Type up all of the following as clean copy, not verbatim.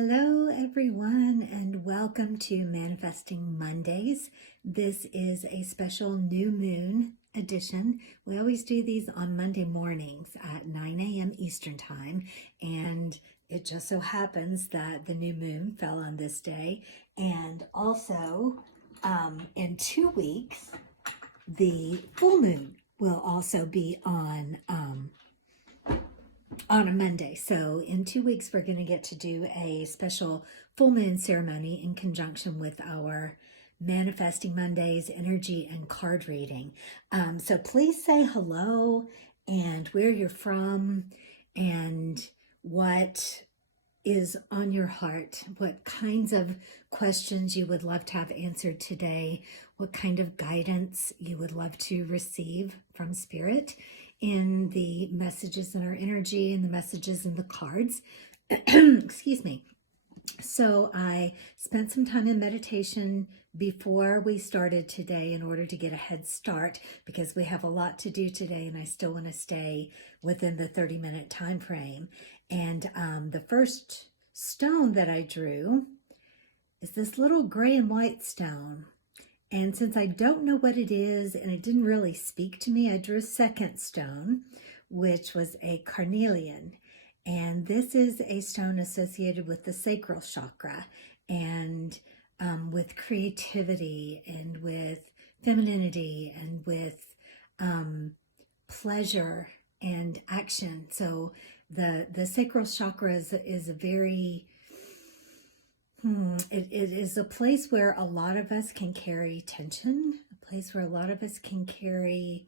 Hello, everyone, and welcome to Manifesting Mondays. This is a special new moon edition. We always do these on Monday mornings at 9 a.m. Eastern Time, and it just so happens that the new moon fell on this day. And also, in 2 weeks, the full moon will also be on a Monday. So in 2 weeks, we're going to get to do a special full moon ceremony in conjunction with our Manifesting Mondays energy and card reading. So please say hello and where you're from and what is on your heart, what kinds of questions you would love to have answered today, what kind of guidance you would love to receive from Spirit in the messages in our energy and the messages in the cards. Excuse me. So I spent some time in meditation before we started today in order to get a head start because we have a lot to do today and I still want to stay within the 30-minute time frame. And the first stone that I drew is this little gray and white stone. And since I don't know what it is and it didn't really speak to me, I drew a second stone, which was a carnelian. And this is a stone associated with the sacral chakra and with creativity and with femininity and with pleasure and action. So the sacral chakra is a very... It is a place where a lot of us can carry tension, a place where a lot of us can carry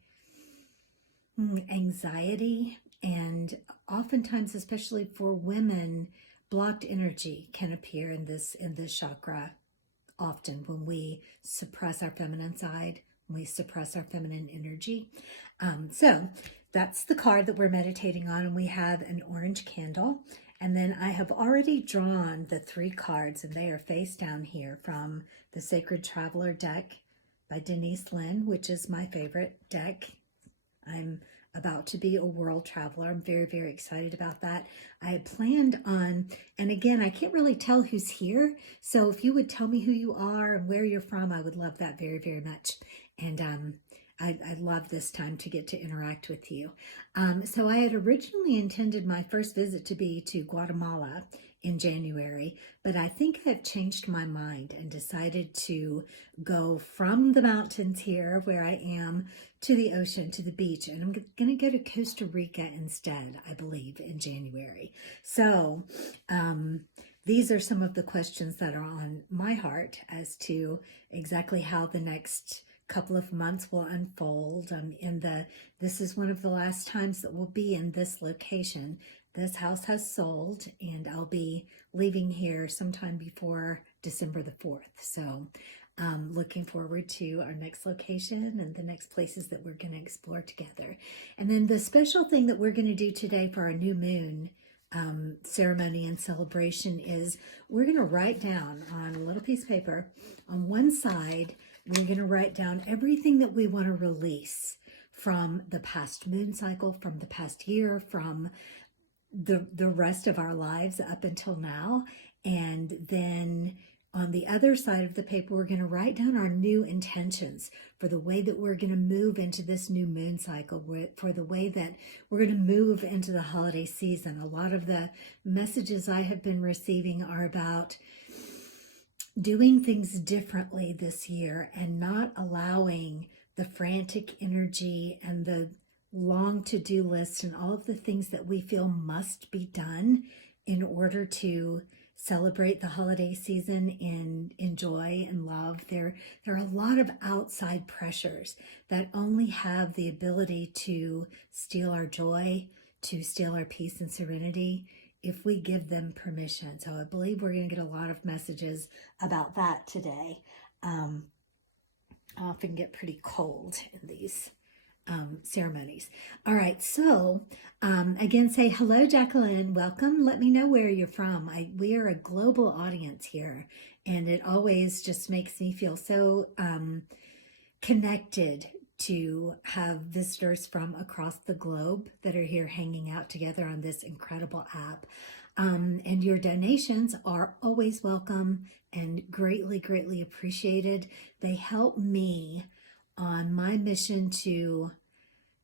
anxiety, and oftentimes, especially for women, blocked energy can appear in this chakra often when we suppress our feminine side, when we suppress our feminine energy. So that's the card that we're meditating on, and we have an orange candle. And then I have already drawn the 3 cards, and they are face down here from the Sacred Traveler deck by Denise Lynn, which is my favorite deck. I'm about to be a world traveler. I'm very, very excited about that. I had planned on, and again, I can't really tell who's here. So if you would tell me who you are and where you're from, I would love that very, very much. And I love this time to get to interact with you. So I had originally intended my first visit to be to Guatemala in January, but I think I've changed my mind and decided to go from the mountains here where I am to the ocean, to the beach, and I'm going to go to Costa Rica instead, I believe, in January. So these are some of the questions that are on my heart as to exactly how the next couple of months will unfold. This is one of the last times that we'll be in this location. This house has sold and I'll be leaving here sometime before December the 4th. So looking forward to our next location and the next places that we're going to explore together. And then the special thing that we're going to do today for our new moon ceremony and celebration is we're going to write down on a little piece of paper on one side. We're going to write down everything that we want to release from the past moon cycle, from the past year, from the rest of our lives up until now. And then on the other side of the paper, we're going to write down our new intentions for the way that we're going to move into this new moon cycle, for the way that we're going to move into the holiday season. A lot of the messages I have been receiving are about doing things differently this year and not allowing the frantic energy and the long to-do list and all of the things that we feel must be done in order to celebrate the holiday season in joy and love. There are a lot of outside pressures that only have the ability to steal our joy, to steal our peace and serenity, if we give them permission. So I believe we're going to get a lot of messages about that today. I often get pretty cold in these ceremonies. All right, so again, say hello, Jacqueline. Welcome. Let me know where you're from. We are a global audience here, and it always just makes me feel so connected to have visitors from across the globe that are here hanging out together on this incredible app. And your donations are always welcome and greatly, greatly appreciated. They help me on my mission to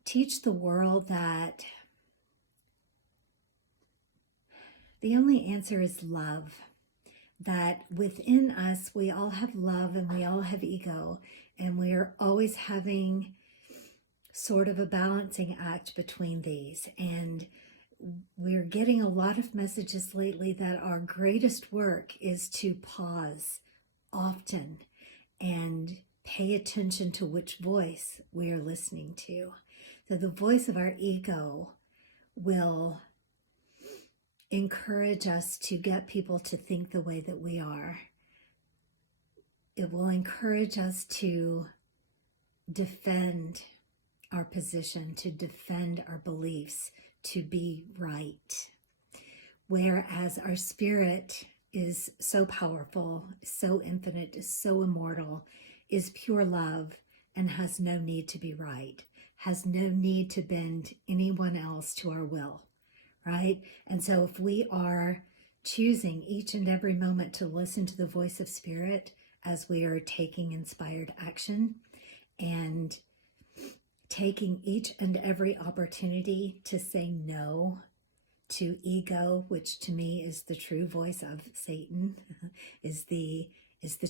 teach the world that the only answer is love. That within us, we all have love and we all have ego, and we are always having sort of a balancing act between these. And we're getting a lot of messages lately that our greatest work is to pause often and pay attention to which voice we are listening to. So the voice of our ego will encourage us to get people to think the way that we are. It will encourage us to defend our position, to defend our beliefs, to be right. Whereas our spirit is so powerful, so infinite, so immortal, is pure love, and has no need to be right, has no need to bend anyone else to our will, right? And so if we are choosing each and every moment to listen to the voice of spirit as we are taking inspired action, and taking each and every opportunity to say no to ego, which to me is the true voice of Satan, is the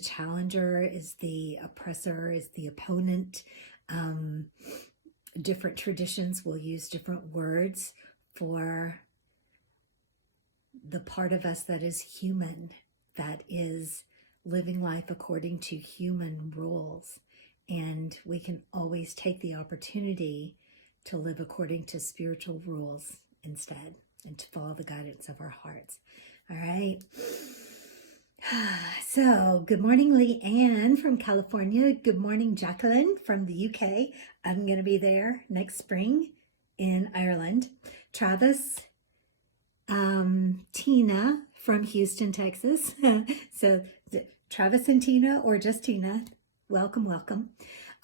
challenger, is the oppressor, is the opponent. Different traditions will use different words for the part of us that is human, that is living life according to human rules. And we can always take the opportunity to live according to spiritual rules instead, and to follow the guidance of our hearts. All right. So, good morning, Leanne from California. Good morning, Jacqueline from the UK. I'm going to be there next spring in Ireland. Travis, Tina from Houston, Texas. So, Travis and Tina, or just Tina, welcome, welcome.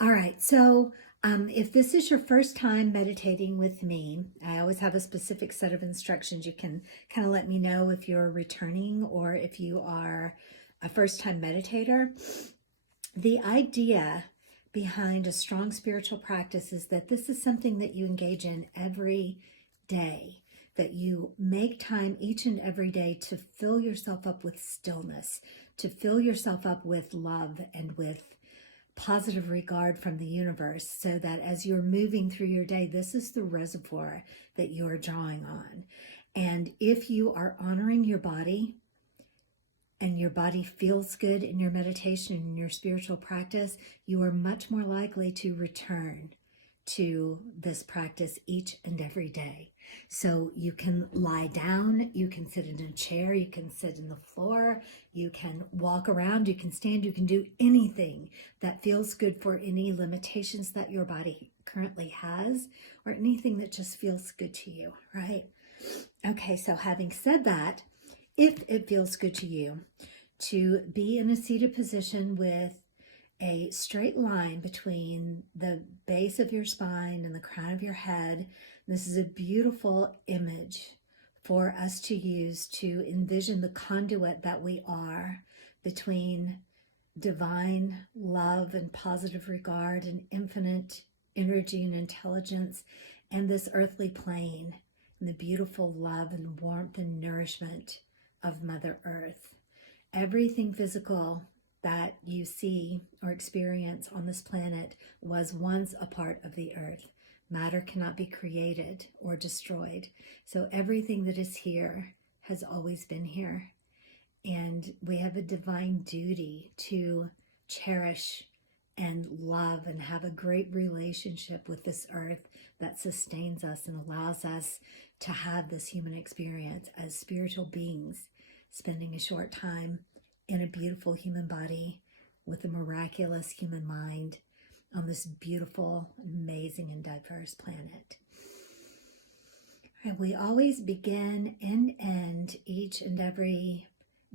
All right, so if this is your first time meditating with me, I always have a specific set of instructions. You can kind of let me know if you're returning or if you are a first-time meditator. The idea behind a strong spiritual practice is that this is something that you engage in every day, that you make time each and every day to fill yourself up with stillness, to fill yourself up with love and with positive regard from the universe, so that as you're moving through your day, this is the reservoir that you are drawing on. And if you are honoring your body, and your body feels good in your meditation and your spiritual practice, you are much more likely to return to this practice each and every day. So you can lie down, you can sit in a chair, you can sit in the floor, you can walk around, you can stand, you can do anything that feels good for any limitations that your body currently has, or anything that just feels good to you, right? Okay, so having said that, if it feels good to you to be in a seated position with a straight line between the base of your spine and the crown of your head, this is a beautiful image for us to use to envision the conduit that we are between divine love and positive regard and infinite energy and intelligence and this earthly plane, and the beautiful love and warmth and nourishment of Mother Earth. Everything physical that you see or experience on this planet was once a part of the earth. Matter cannot be created or destroyed. So everything that is here has always been here. And we have a divine duty to cherish and love and have a great relationship with this earth that sustains us and allows us to have this human experience as spiritual beings, spending a short time in a beautiful human body with a miraculous human mind on this beautiful, amazing, and diverse planet. And we always begin and end each and every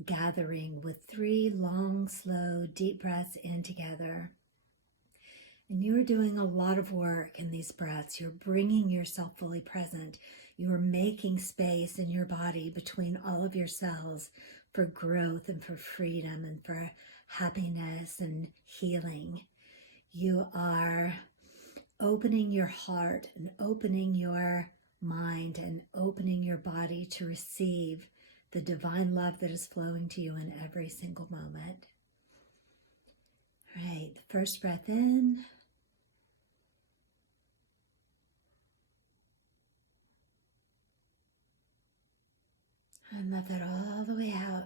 gathering with 3 long, slow, deep breaths in together. And you're doing a lot of work in these breaths. You're bringing yourself fully present. You are making space in your body between all of your cells for growth and for freedom and for happiness and healing. You are opening your heart and opening your mind and opening your body to receive the divine love that is flowing to you in every single moment. All right, the first breath in. And let that all the way out.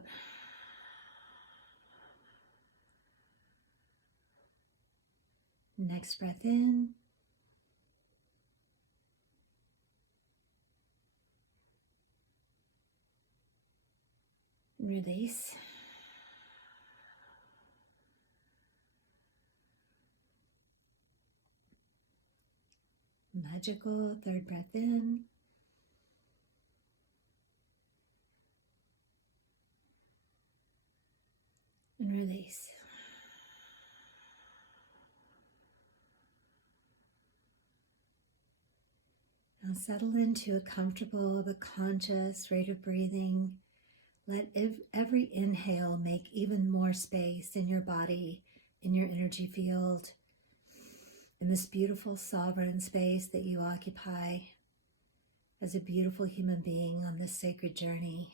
Next breath in. Release. Magical third breath in. And release. Now settle into a comfortable but conscious rate of breathing. Let every inhale make even more space in your body, in your energy field, in this beautiful sovereign space that you occupy as a beautiful human being on this sacred journey.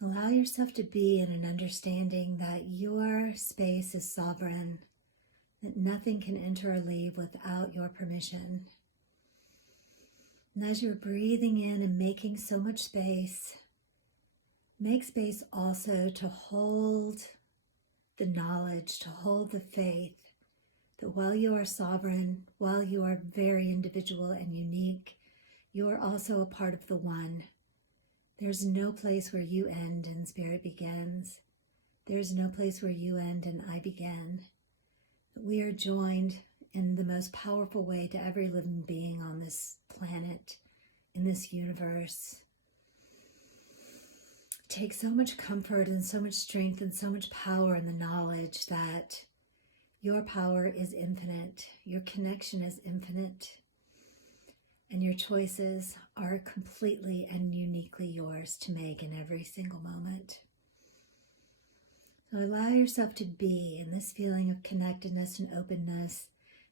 Allow yourself to be in an understanding that your space is sovereign, that nothing can enter or leave without your permission. And as you're breathing in and making so much space, make space also to hold the knowledge, to hold the faith that while you are sovereign, while you are very individual and unique, you are also a part of the one. There's no place where you end and spirit begins. There's no place where you end and I begin. We are joined in the most powerful way to every living being on this planet, in this universe. Take so much comfort and so much strength and so much power in the knowledge that your power is infinite, your connection is infinite, and your choices are completely and uniquely yours to make in every single moment. So allow yourself to be in this feeling of connectedness and openness,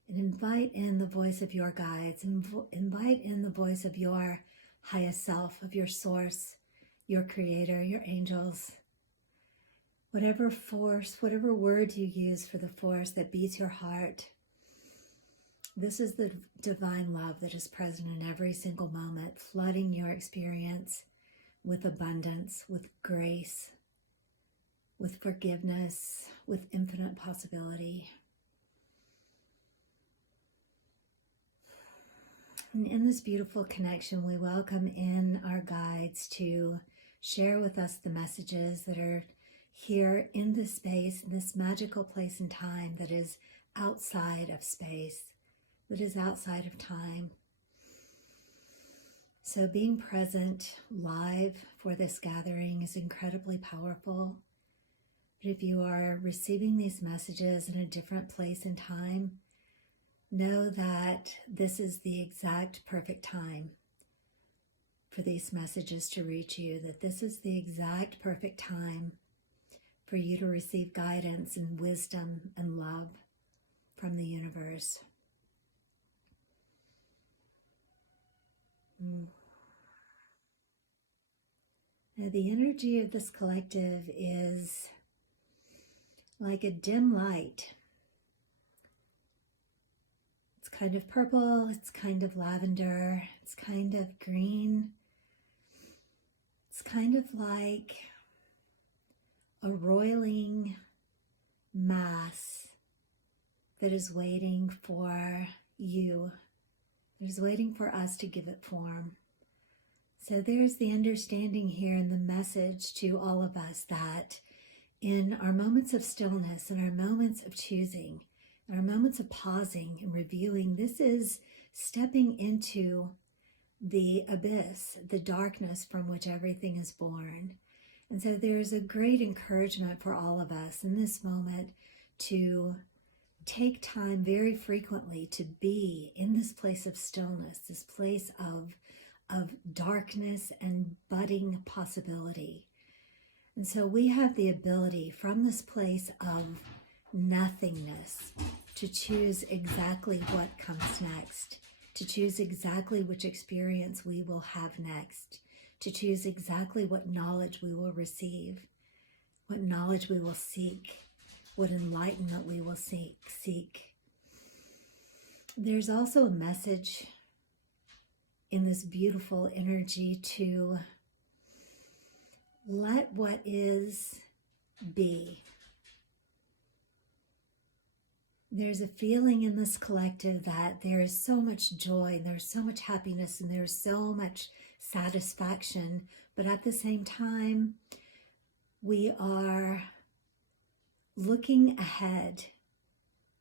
and invite in the voice of your guides, invite in the voice of your highest self, of your source, your creator, your angels. Whatever force, whatever word you use for the force that beats your heart, this is the divine love that is present in every single moment, flooding your experience with abundance, with grace, with forgiveness, with infinite possibility. And in this beautiful connection, we welcome in our guides to share with us the messages that are here in this space, in this magical place and time that is outside of space, that is outside of time. So being present live for this gathering is incredibly powerful. But if you are receiving these messages in a different place and time, know that this is the exact perfect time for these messages to reach you, that this is the exact perfect time for you to receive guidance and wisdom and love from the universe. Now, the energy of this collective is like a dim light. It's kind of purple, it's kind of lavender, it's kind of green. It's kind of like a roiling mass that is waiting for you. It is waiting for us to give it form. So there's the understanding here and the message to all of us that in our moments of stillness, in our moments of choosing, in our moments of pausing and reviewing, this is stepping into the abyss, the darkness from which everything is born. And so there's a great encouragement for all of us in this moment to take time very frequently to be in this place of stillness, this place of darkness and budding possibility. And so we have the ability from this place of nothingness to choose exactly what comes next, to choose exactly which experience we will have next, to choose exactly what knowledge we will receive, what knowledge we will seek, what enlightenment we will seek. There's also a message in this beautiful energy to let what is be. There's a feeling in this collective that there is so much joy, and there's so much happiness, and there's so much satisfaction, but at the same time, we are looking ahead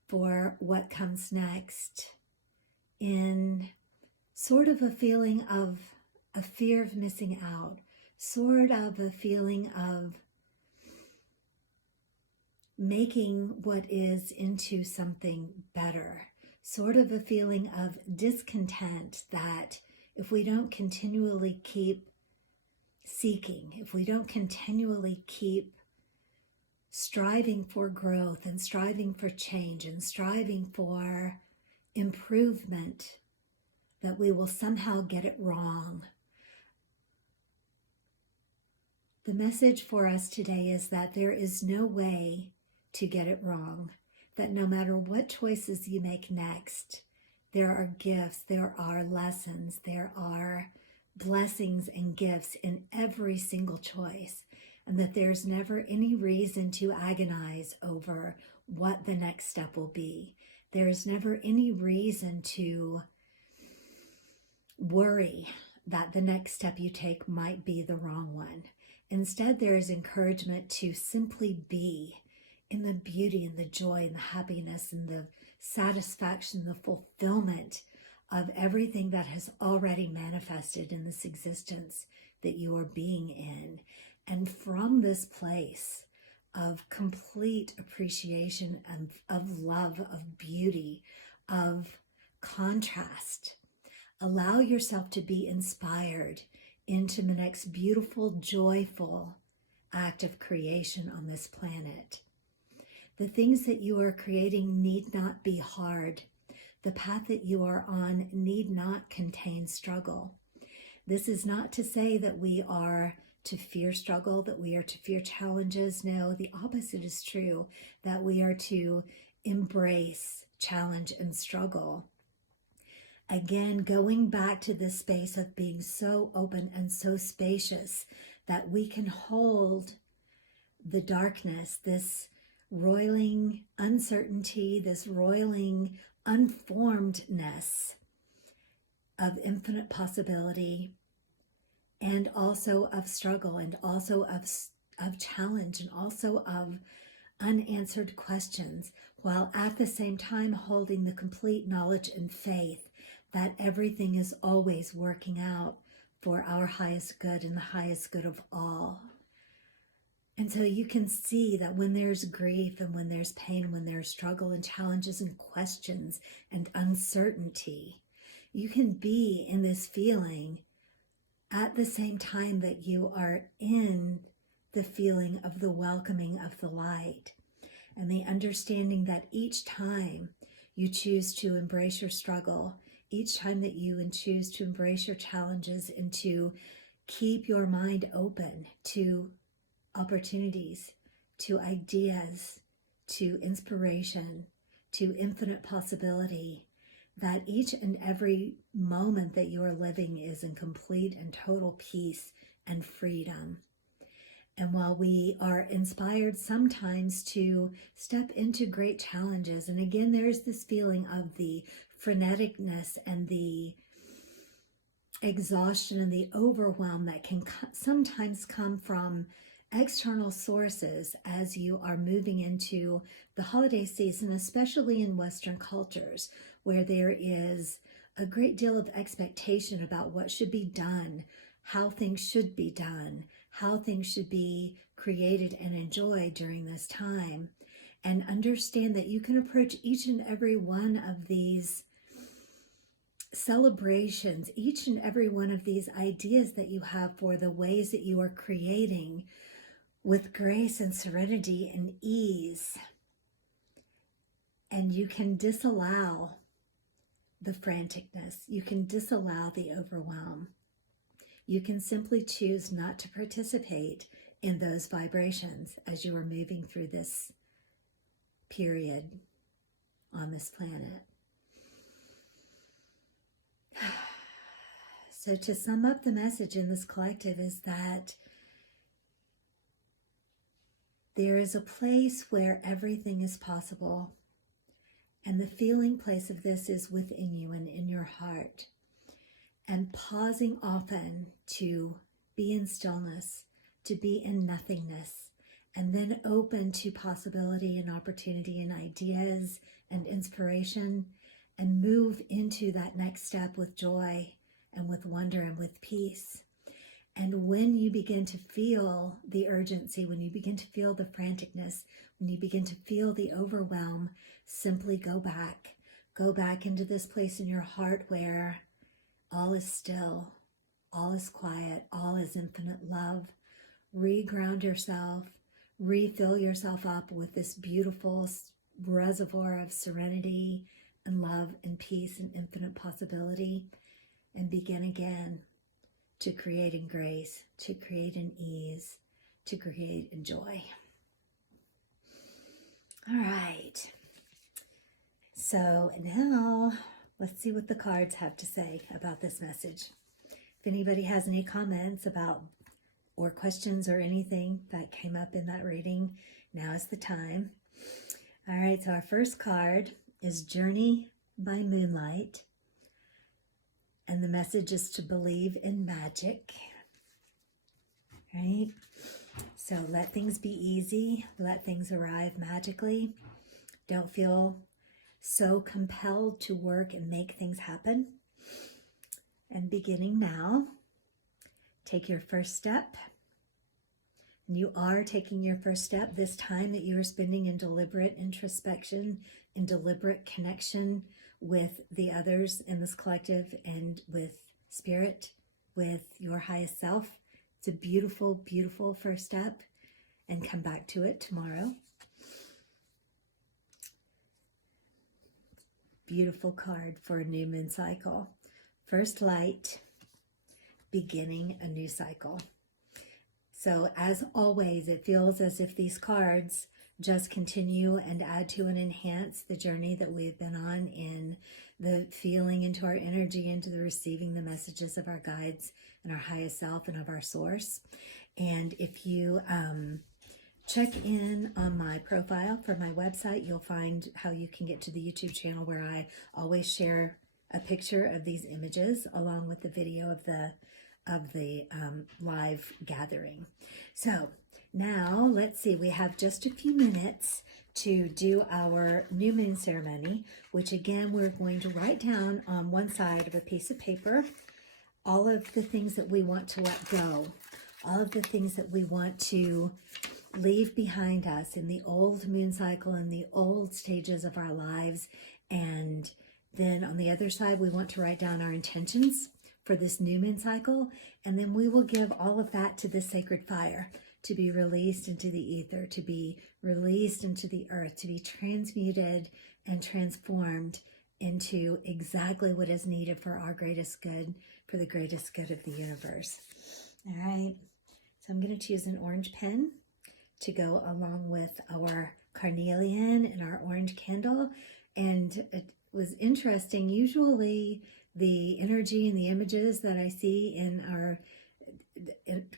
for what comes next in sort of a feeling of a fear of missing out, sort of a feeling of making what is into something better, sort of a feeling of discontent that if we don't continually keep seeking, if we don't continually keep striving for growth and striving for change and striving for improvement, that we will somehow get it wrong. The message for us today is that there is no way to get it wrong, that no matter what choices you make next, there are gifts, there are lessons, there are blessings and gifts in every single choice, and that there's never any reason to agonize over what the next step will be. There is never any reason to worry that the next step you take might be the wrong one. Instead, there is encouragement to simply be in the beauty and the joy and the happiness and the satisfaction, the fulfillment of everything that has already manifested in this existence that you are being in. And from this place of complete appreciation and of love, of beauty, of contrast, allow yourself to be inspired into the next beautiful, joyful act of creation on this planet. The things that you are creating need not be hard. The path that you are on need not contain struggle. This is not to say that we are to fear struggle, that we are to fear challenges. No, the opposite is true, that we are to embrace challenge and struggle. Again, going back to this space of being so open and so spacious that we can hold the darkness, this roiling uncertainty, this roiling unformedness of infinite possibility, and also of struggle, and also of challenge, and also of unanswered questions, while at the same time holding the complete knowledge and faith that everything is always working out for our highest good and the highest good of all. And so you can see that when there's grief and when there's pain, when there's struggle and challenges and questions and uncertainty, you can be in this feeling at the same time that you are in the feeling of the welcoming of the light and the understanding that each time you choose to embrace your struggle, each time that you choose to embrace your challenges and to keep your mind open to opportunities, to ideas, to inspiration, to infinite possibility, that each and every moment that you are living is in complete and total peace and freedom. And while we are inspired sometimes to step into great challenges, and again, there's this feeling of the freneticness and the exhaustion and the overwhelm that can sometimes come from external sources as you are moving into the holiday season, especially in Western cultures, where there is a great deal of expectation about what should be done, how things should be done, how things should be created and enjoyed during this time. and understand that you can approach each and every one of these celebrations, each and every one of these ideas that you have for the ways that you are creating with grace and serenity and ease. And you can disallow the franticness. You can disallow the overwhelm. You can simply choose not to participate in those vibrations as you are moving through this period on this planet. So to sum up the message in this collective is that there is a place where everything is possible. And the feeling place of this is within you and in your heart. And pausing often to be in stillness, to be in nothingness, and then open to possibility and opportunity and ideas and inspiration, and move into that next step with joy and with wonder and with peace. And when you begin to feel the urgency, when you begin to feel the franticness, when you begin to feel the overwhelm, simply go back. Go back into this place in your heart where all is still, all is quiet, all is infinite love. Reground yourself, refill yourself up with this beautiful reservoir of serenity and love and peace and infinite possibility, and begin again to create in grace, to create in ease, to create in joy. All right. So now let's see what the cards have to say about this message. If anybody has any comments about or questions or anything that came up in that reading, now is the time. All right, so our first card is Journey by Moonlight. And the message is to believe in magic, right? So let things be easy. Let things arrive magically. Don't feel so compelled to work and make things happen. And beginning now, take your first step. And you are taking your first step this time that you are spending in deliberate introspection, in deliberate connection with the others in this collective and with spirit, with your highest self. It's a beautiful, beautiful first step, and come back to it tomorrow. Beautiful card for a new moon cycle. First light, beginning a new cycle. So as always, it feels as if these cards just continue and add to and enhance the journey that we've been on in the feeling into our energy, into the receiving the messages of our guides and our highest self and of our source. And if you check in on my profile for my website, you'll find how you can get to the YouTube channel where I always share a picture of these images along with the video of the live gathering. So now let's see, we have just a few minutes to do our new moon ceremony, which again, we're going to write down on one side of a piece of paper all of the things that we want to let go, all of the things that we want to leave behind us in the old moon cycle and the old stages of our lives. And then on the other side, we want to write down our intentions for this new moon cycle. And then we will give all of that to the sacred fire to be released into the ether, to be released into the earth, to be transmuted and transformed into exactly what is needed for our greatest good, for the greatest good of the universe. All right. So I'm going to choose an orange pen to go along with our carnelian and our orange candle. And it was interesting. Usually the energy and the images that I see in our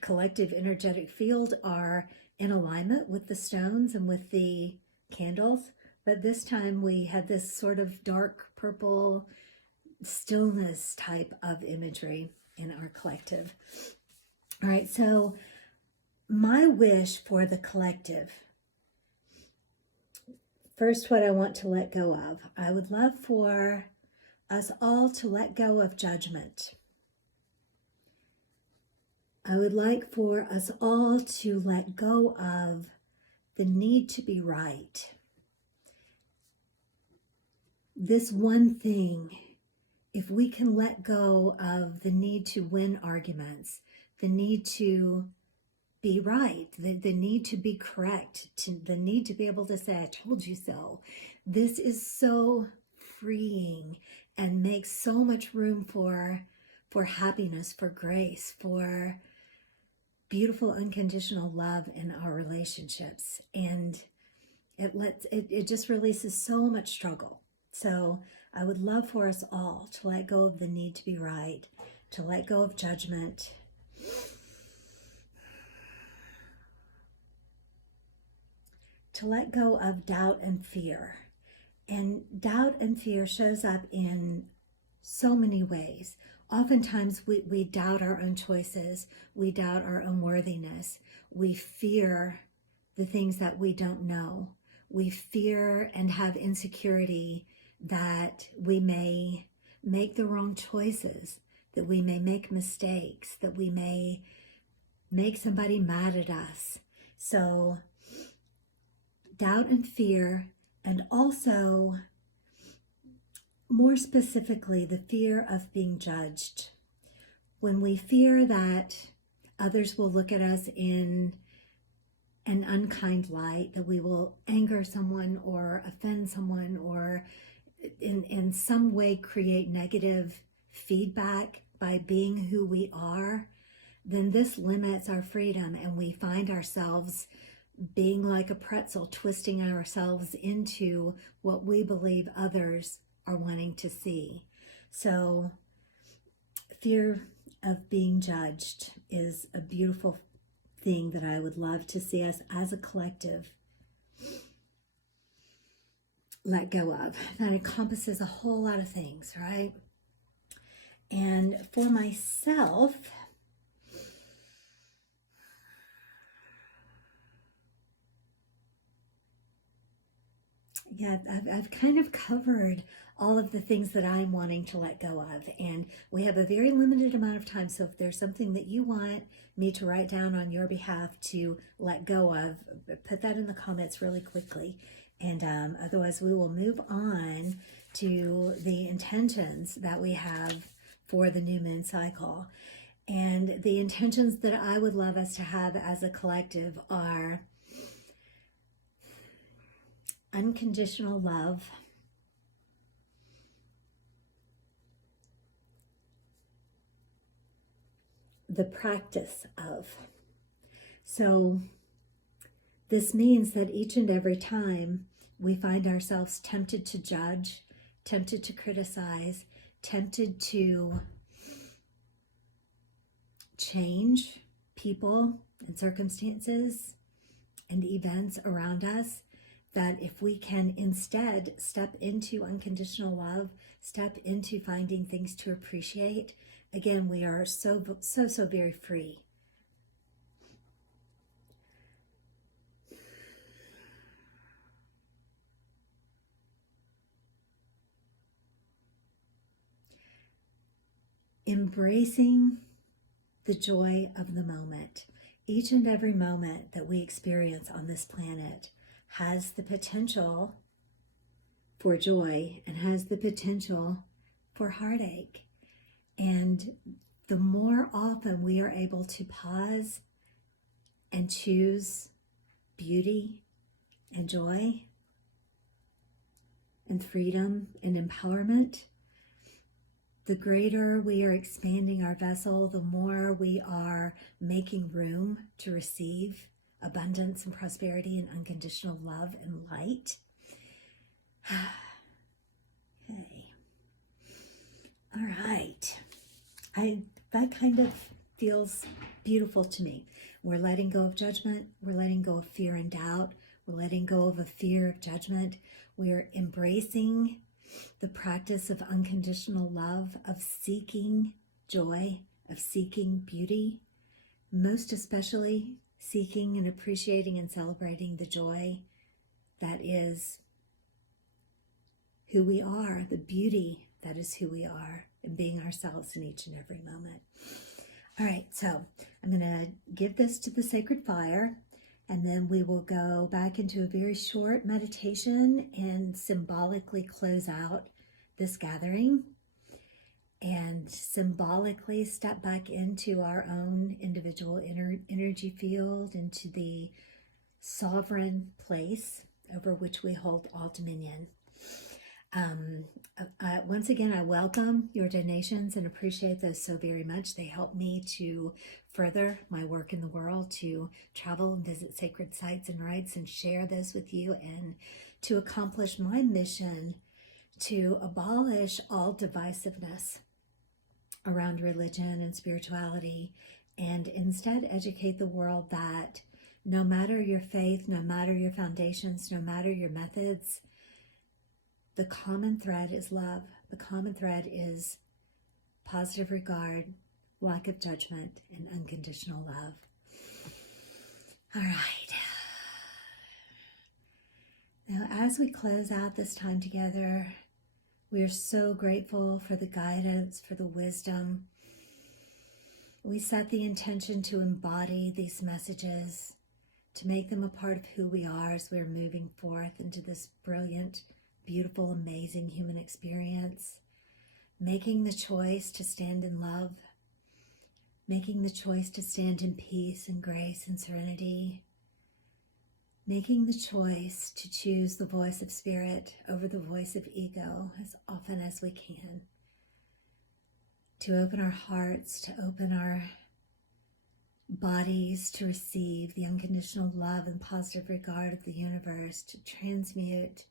collective energetic field are in alignment with the stones and with the candles. But this time we had this sort of dark purple stillness type of imagery in our collective. All right, so my wish for the collective. First, what I want to let go of. I would love for us all to let go of judgment. I would like for us all to let go of the need to be right. this one thing, if we can let go of the need to win arguments, the need to be right, the need to be correct, the need to be able to say, I told you so. This is so freeing and makes so much room for happiness, for grace, for beautiful unconditional love in our relationships. And it just releases so much struggle. So I would love for us all to let go of the need to be right, to let go of judgment, to let go of doubt and fear. And doubt and fear shows up in so many ways. Oftentimes we doubt our own choices. We doubt our own worthiness. We fear the things that we don't know. We fear and have insecurity that we may make the wrong choices, that we may make mistakes, that we may make somebody mad at us. So doubt and fear, and also more specifically, the fear of being judged. When we fear that others will look at us in an unkind light, that we will anger someone or offend someone or in some way create negative feedback by being who we are, then this limits our freedom, and we find ourselves being like a pretzel, twisting ourselves into what we believe others are wanting to see. So fear of being judged is a beautiful thing that I would love to see us as a collective let go of. That encompasses a whole lot of things, right? And for myself, yeah, I've kind of covered all of the things that I'm wanting to let go of. And we have a very limited amount of time. So if there's something that you want me to write down on your behalf to let go of, put that in the comments really quickly. And otherwise, we will move on to the intentions that we have for the new moon cycle. And the intentions that I would love us to have as a collective are unconditional love, the practice of. So this means that each and every time we find ourselves tempted to judge, tempted to criticize, tempted to change people and circumstances and events around us, that if we can instead step into unconditional love, step into finding things to appreciate, again, we are so very free. Embracing the joy of the moment. Each and every moment that we experience on this planet has the potential for joy and has the potential for heartache. And the more often we are able to pause and choose beauty and joy and freedom and empowerment, the greater we are expanding our vessel, the more we are making room to receive abundance and prosperity and unconditional love and light. Okay. All right. That kind of feels beautiful to me. We're letting go of judgment. We're letting go of fear and doubt. We're letting go of a fear of judgment. We're embracing the practice of unconditional love, of seeking joy, of seeking beauty, most especially seeking and appreciating and celebrating the joy that is who we are, the beauty that is who we are, and being ourselves in each and every moment. All right, so I'm going to give this to the sacred fire, And then we will go back into a very short meditation and symbolically close out this gathering and symbolically step back into our own individual energy field, into the sovereign place over which we hold all dominion. Once again, I welcome your donations and appreciate those so very much. They help me to further my work in the world, to travel and visit sacred sites and rites and share those with you, and to accomplish my mission to abolish all divisiveness around religion and spirituality, and instead educate the world that no matter your faith, no matter your foundations, no matter your methods, the common thread is love. The common thread is positive regard, lack of judgment, and unconditional love. All right. Now, as we close out this time together, we are so grateful for the guidance, for the wisdom. We set the intention to embody these messages, to make them a part of who we are as we're moving forth into this brilliant, beautiful, amazing human experience, making the choice to stand in love, making the choice to stand in peace and grace and serenity, making the choice to choose the voice of spirit over the voice of ego as often as we can, to open our hearts, to open our bodies to receive the unconditional love and positive regard of the universe, to transmute,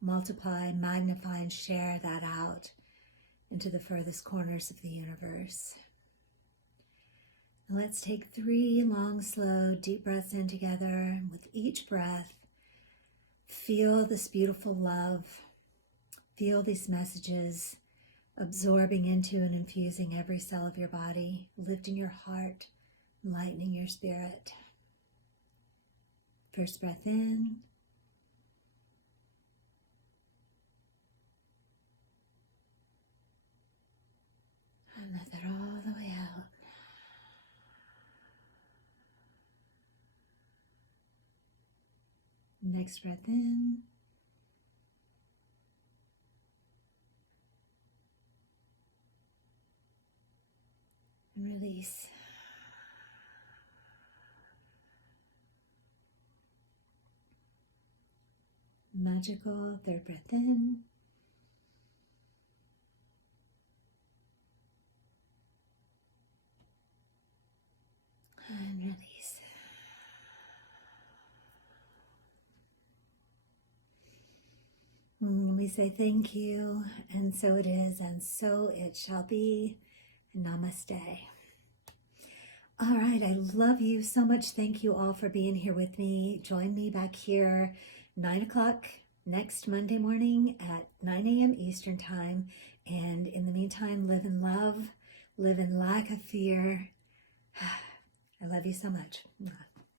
multiply, magnify, and share that out into the furthest corners of the universe. Let's take 3 long, slow, deep breaths in together. With each breath, feel this beautiful love. Feel these messages absorbing into and infusing every cell of your body, lifting your heart, lightening your spirit. First breath in. And let that all the way out. Next breath in. And release. Magical third breath in. And release. And we say thank you, and so it is, and so it shall be. Namaste. All right, I love you so much. Thank you all for being here with me. Join me back here 9 o'clock next Monday morning at 9 a.m. Eastern Time. And in the meantime, live in love, live in lack of fear. I love you so much.